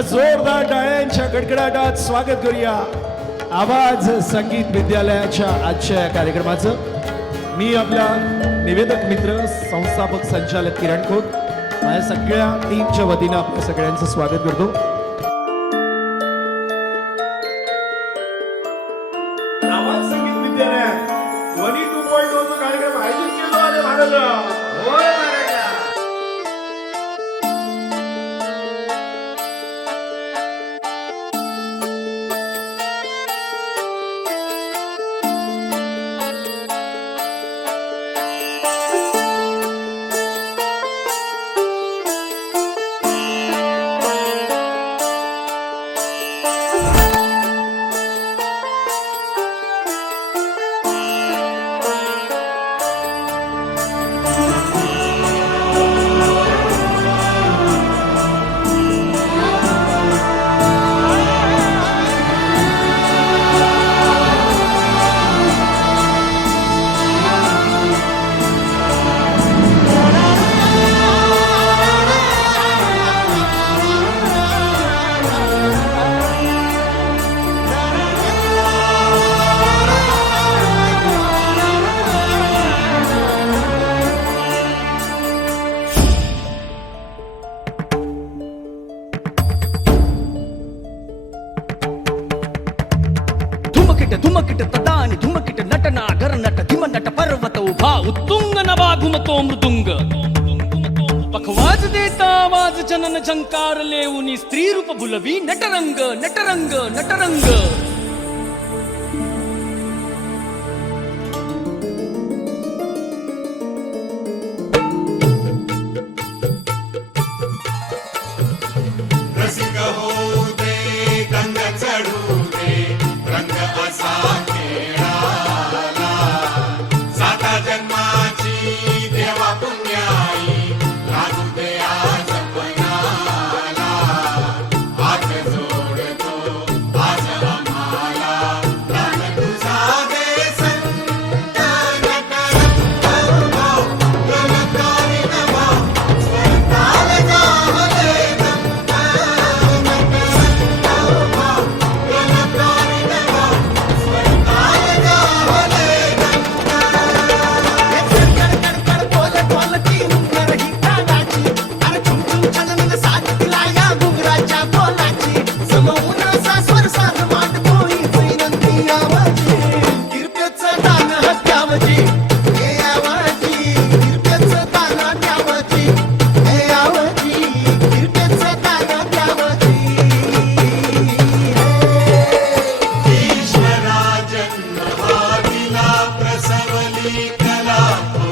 चला जोरदार डाळ्यांच्या गडगडाटात स्वागत करूया. आवाज संगीत विद्यालयाच्या आजच्या या कार्यक्रमाचं. मी आपला निवेदक मित्र संस्थापक संचालक किरण खोत. माझ्या सगळ्या टीमच्या वतीनं आपल्या सगळ्यांचं स्वागत करतो. नट नटना गरनट धिमनट पर्वत उभा उत्तुंग नवा घुमतो मृदुंग पखवाज देता आवाज जनन झंकार लेऊनी स्त्री रूप भुलवी नटरंग नटरंग नटरंग Yeah.